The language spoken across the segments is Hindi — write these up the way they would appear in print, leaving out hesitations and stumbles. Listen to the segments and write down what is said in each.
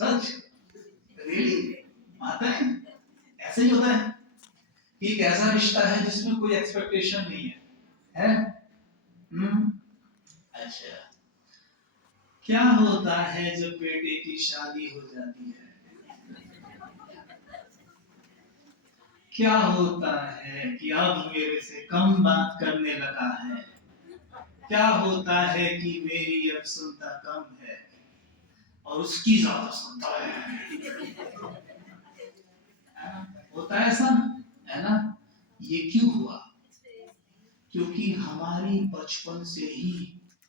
सच रियली आता है, ऐसे ही होता है कि एक ऐसा रिश्ता है जिसमें कोई एक्सपेक्टेशन नहीं है? अच्छा, क्या होता है जब बेटे की शादी हो जाती है? क्या होता है कि अब मेरे से कम बात करने लगा है? क्या होता है कि मेरी अब सुनता कम है और उसकी ज्यादा सुनता है? होता है ऐसा, है ना? ये क्यों हुआ? क्योंकि हमारी बचपन से ही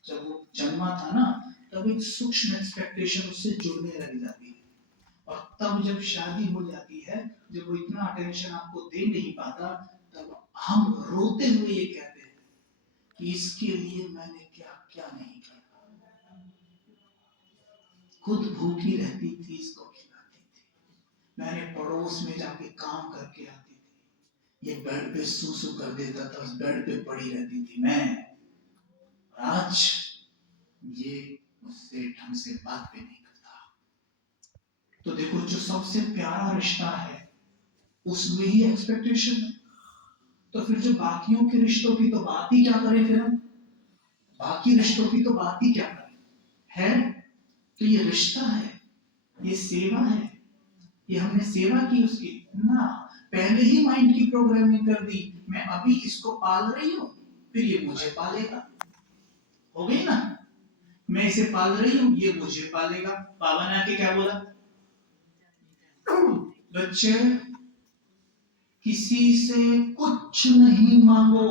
जब वो जन्मा था ना, तब एक सूक्ष्म एक्सपेक्टेशन उससे जुड़ने लग जाती है, और तब जब शादी हो जाती है, जब वो इतना अटेंशन आपको दे नहीं पाता, तब हम रोते हुए ये कहते हैं कि इसके लिए मैंने क्या क्या नहीं किया। खुद भूखी रहती थी, इसको खिलाती थी, मैंने पड़ोस में जाके काम करके आती थी, ये बेड पे सूसू कर देता था, उस बेड पे पड़ी रहती थी मैं, आज ये मुझसे ढंग से बात भी नहीं करता। तो देखो, जो सबसे प्यारा रिश्ता है उसमें ही एक्सपेक्टेशन है, तो फिर जो बाकियों के रिश्तों की तो बात ही क्या करें, फिर हम बाकी रिश्तों की तो बात ही क्या करें, है? तो ये रिश्ता है, ये सेवा है, ये हमने सेवा की उसकी ना, पहले ही माइंड की प्रोग्रामिंग कर दी, मैं अभी इसको पाल रही हूं, फिर ये मुझे पालेगा। हो गई ना? मैं इसे पाल रही हूं, ये मुझे पालेगा। बाबा ने आके क्या बोला? बच्चे, किसी से कुछ नहीं मांगो,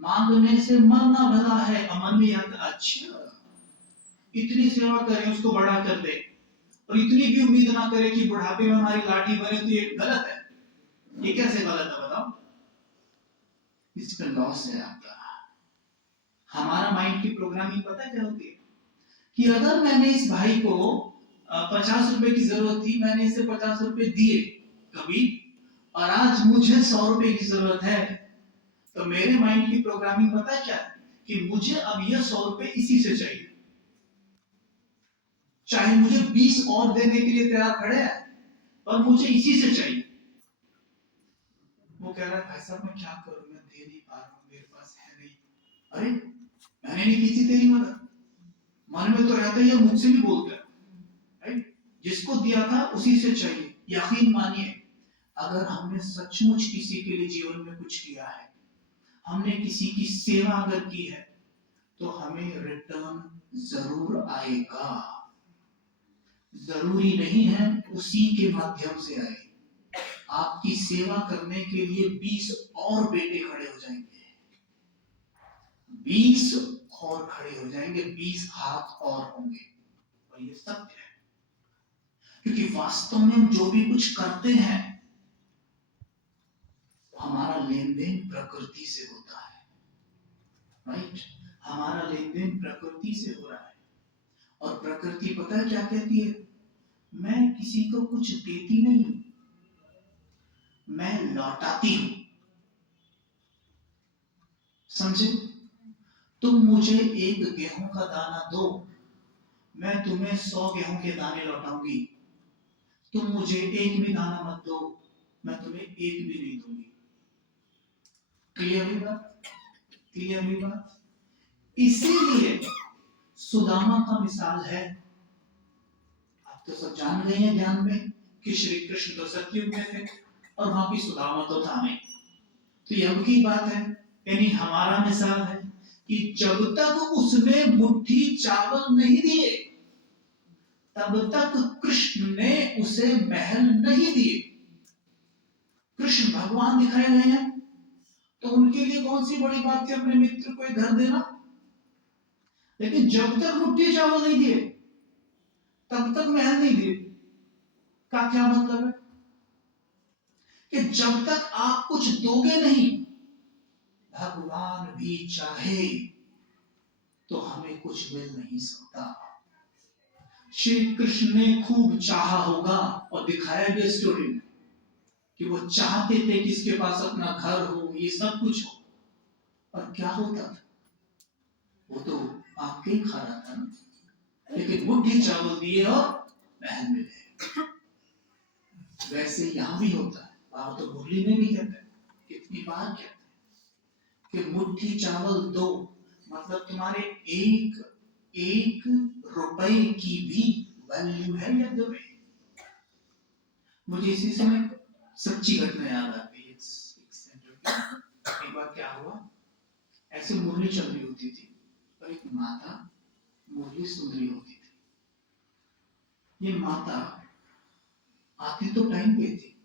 मांगने से मरना भला है। अमन में याद, अच्छा इतनी सेवा करें, उसको बड़ा कर दे, और इतनी भी उम्मीद ना करे कि बुढ़ापे में हमारी लाठी बने, तो ये गलत है। ये कैसे गलत है बताओ? इसका लॉस है आपका। हमारा माइंड की प्रोग्रामिंग पता क्या होती है कि अगर मैंने इस भाई को 50 रुपए की जरूरत थी, मैंने इसे 50 रुपए दिए कभी, और आज मुझे 100 रुपए की जरूरत है, तो मेरे माइंड की प्रोग्रामिंग पता है क्या है कि मुझे अब ये 100 रुपए इसी से चाहिए, चाहे मुझे 20 और देने के लिए तैयार खड़े हैं, पर मुझे इसी से चाहिए। वो कह रहा है भाई साहब मैं क्या करूं, मैं दे नहीं पा रहा हूं, मेरे पास है नहीं। अरे मैंने नहीं की थी तेरी मदद, मन में तो रहता ही है, मुझसे भी बोलता है, राइट? जिसको दिया था उसी से चाहिए। यकीन मानिए, अगर हमने सचमुच किसी के लिए जीवन में कुछ किया है, हमने किसी की सेवा अगर की है, तो हमें रिटर्न जरूर आएगा। जरूरी नहीं है उसी के माध्यम से आए, आपकी सेवा करने के लिए 20 और बेटे खड़े हो जाएंगे, 20 और खड़े हो जाएंगे, 20 हाथ और होंगे, और ये सत्य है। क्योंकि वास्तव में हम जो भी कुछ करते हैं, हमारा लेन देन प्रकृति से होता है, राइट? हमारा लेन देन प्रकृति से हो रहा है, और प्रकृति पता है क्या कहती है? मैं किसी को कुछ देती नहीं हूं, मैं लौटाती हूं। समझे? तुम मुझे एक गेहूं का दाना दो, मैं तुम्हें 100 गेहूं के दाने लौटाऊंगी। तुम मुझे एक भी दाना मत दो, मैं तुम्हें एक भी नहीं दूंगी। क्लियर हुई बात? क्लियर हुई बात? इसीलिए सुदामा का मिसाल है, आप तो सब जान गए हैं ध्यान में, कि श्री कृष्ण तो सतयुग में थे और वहां की सुदामा तो था नहीं। तो ये अब की बात है, यानी हमारा मिसाल है कि जब तक उसने मुट्ठी चावल नहीं दिए, तब तक कृष्ण ने उसे महल नहीं दिए। कृष्ण भगवान दिखाए गए हैं, तो उनके लिए कौन सी बड़ी बात थी अपने मित्र को एक घर देना? लेकिन जब तक मुट्ठी चावल नहीं दिए, तब तक महल नहीं दिए। का क्या मतलब है? कि जब तक आप कुछ दोगे नहीं, भगवान भी चाहे तो हमें कुछ मिल नहीं सकता। श्री कृष्ण ने खूब चाहा होगा, और दिखाया गया स्टोरी में कि वो चाहते थे कि इसके पास अपना घर हो, ये सब कुछ हो, और क्या होता था? वो तो आपके ही खा रहा था ना, लेकिन मुट्ठी चावल दिए और महल में रहे। वैसे यहाँ भी होता है, बाबा तो मुरली में भी कहते हैं, कितनी बार कहते हैं कि मुट्ठी चावल दो, मतलब तुम्हारे एक एक रुपए की भी वैल्यू है यज्ञ में। मुझे इसी समय सच्ची घटना याद आती है। एक बार क्या हुआ, ऐसे मुरली चल रही होती थी और एक माता मुरली सुन रही होती थी। ये माता आती तो टाइम पे थी,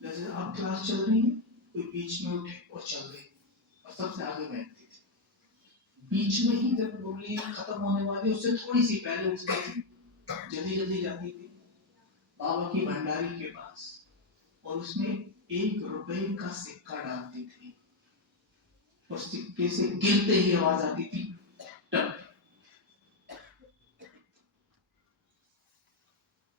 जैसे अब क्लास चल रही है, कोई बीच में उठे और चल रही और सबसे आगे बैठती थी। बीच में ही जब मुरली खत्म होने वाली उससे थोड़ी सी पहले उठती थी, जल्दी जल्दी जाती थी बाबा की भंडारी के पास और उसमें 1 रुपए का सिक्का डालती थी और सिक्के से गिरते ही आवाज आती थी टप।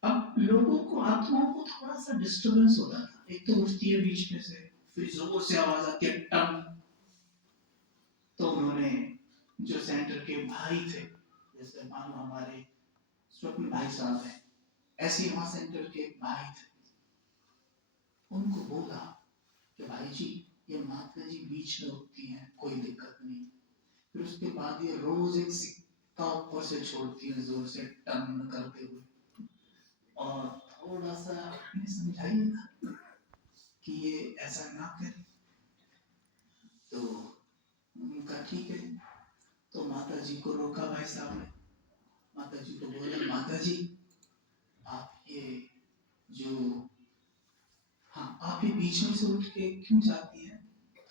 अब लोगों को, आत्माओं को थोड़ा सा डिस्टरबेंस होता था। एक तो उठती है बीच में से, फिर जोर से आवाज आती है टप। तो उन्होंने, जो सेंटर के भाई थे, जैसे मानो हमारे स्वप्न भाई साहब हैं, ऐसे वहां सेंटर के भाई थे, उनको बोला कि भाई जी ये माता जी बीच में उठती हैं, कोई दिक्कत नहीं। फिर उसके बाद ये रोज एक सिक्का ऊपर से छोड़ती है जोर से टन करते हुए, और थोड़ा सा अपने समझाइए ना कि ये ऐसा ना करे। तो उनका ठीक है। तो माता जी को रोका भाई साहब ने, माता जी को बोला माता जी आप ये जो, हाँ आप ये बीच में से उठ के क्यों जाती हैं,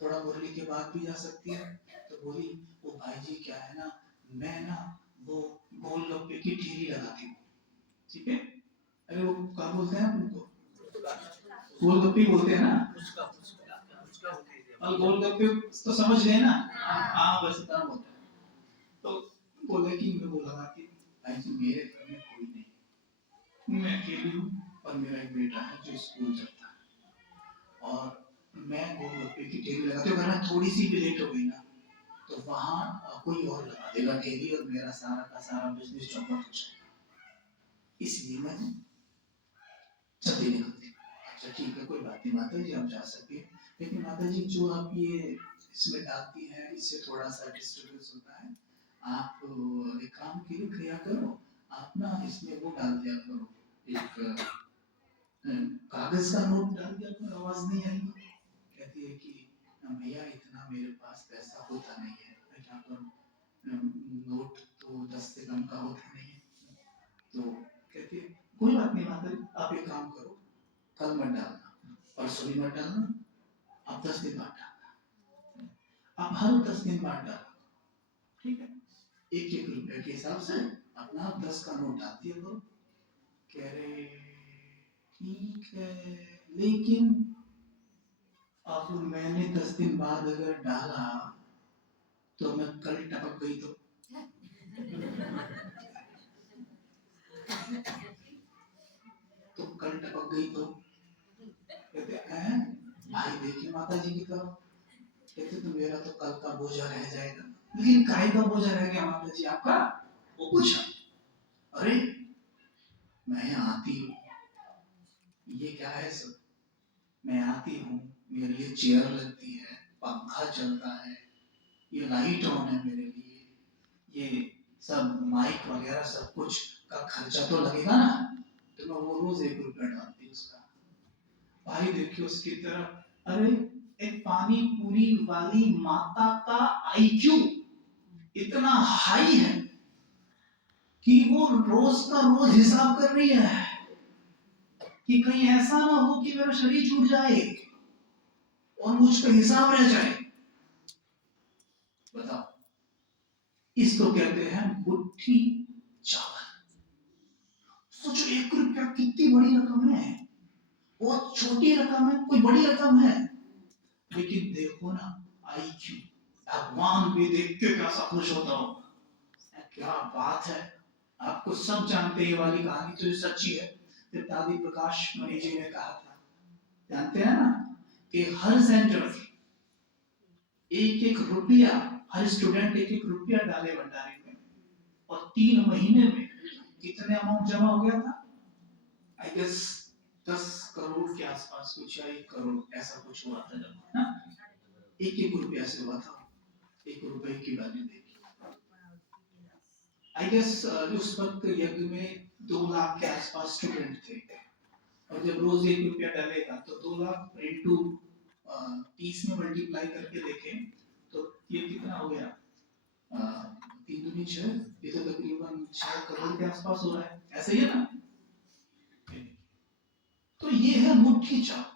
थोड़ा मुरली के बाद भी जा सकती है। तो बोली वो भाई जी क्या है ना, मैं ना वो गोलगप्पे की ठेली लगाती हूँ, ठीक है। अरे वो क्या बोलते हैं उनको, गोलगप्पे बोलते हैं ना, और गोलगप्पे तो समझ गए ना, हाँ बस इतना बोलते हैं। तो बोले कि मैं वो लगाती हूँ। भाई जी मेरे घर में कोई नहीं, मैं अकेली हूँ और मेरा एक बेटा है जो स्कूल जाता है, और मैं गोलगप्पे की ठेली लगाती हूँ। अगर मैं थोड़ी सी भी लेट हो गई ना तो वहां कोई और लगा देगा ठेली और मेरा सारा का सारा बिजनेस चौपट हो जाएगा, इसलिए मैं जल्दी निकलती हूँ। अच्छा ठीक है कोई बात नहीं माता जी आप जा सकते हैं, लेकिन माता जी जो आप ये इसमें डालती हैं इससे थोड़ा सा डिस्टर्बेंस होता है। आप एक काम किया करो, आप ना इसमें वो डाल दिया करो, एक कागज का नोट डाल दिया करो, आवाज नहीं आएगी। कहती है कि भैया इतना मेरे पास पैसा होता नहीं है, मैं क्या करूं, नोट तो 10 से कम का होता नहीं है। तो कहती है कोई बात नहीं माता जी आप एक काम करो, कल मत डालना, परसों भी मत डालना, आप 10 दिन बाद डालना, आप हर 10 दिन बाद डालना, ठीक है। 1-1 रुपए के हिसाब से अपना 10 का नोट डाल दिया करो। कह रहे ठीक है, लेकिन अब मैंने 10 दिन बाद अगर डाला तो मैं कल टपक गई तो कल टपक गई तो कहते हैं भाई देखिए माता जी की तरफ, कहते तो मेरा तो कल का बोझा रह जाएगा। लेकिन काय का बोझा रह गया माता जी आपका, वो पूछा। अरे मैं आती हूँ, ये क्या है सब, मैं आती हूँ मेरे लिए चेयर लगती है, पंखा चलता है, ये लाइट ऑन है मेरे लिए, ये सब माइक वगैरह सब कुछ का खर्चा तो लगेगा ना, तो मैं वो रोज 1 रुपया डालती हूँ उसका। भाई देखिए उसकी तरफ, अरे एक पानी पूरी वाली माता का आईक्यू इतना हाई है कि वो रोज का रोज हिसाब कर रही है कि कहीं ऐसा ना हो कि मेरा शरीर छूट जाए और मुझ पे हिसाब रह जाए। बताओ, इसको कहते हैं मुट्ठी चावल। सोचो 1 रुपया कितनी बड़ी रकम है, बहुत छोटी रकम है, कोई बड़ी रकम है, लेकिन देखो ना आईक्यू, भगवान भी देख के कैसा खुश होता होगा, क्या बात है। आपको सब जानते हैं ये वाली कहानी तो सच्ची है, दादी प्रकाश मणि जी ने कहा था, जानते हैं ना कि हर सेंटर 1-1 रुपया, हर स्टूडेंट 1-1 रुपया डाले भंडारे में, और 3 महीने में कितने अमाउंट जमा हो गया था, आई गेस 10 करोड़ के आसपास कुछ या 1 करोड़ ऐसा कुछ हुआ था जब ना 1 रुपया से हुआ था 1 रुपए की वैल्यू देखी आई गेस उस वक्त यज्ञ में 2 लाख के आसपास स्टूडेंट थे और जब रोज 1 रुपया डलेगा तो 2 लाख इंटू 30 में मल्टीप्लाई करके देखें तो ये कितना हो गया 3 दूनी 6 ये तो तकरीबन 6 करोड़ के आसपास हो रहा है ऐसा ही है ना तो ये है मुट्ठी चाप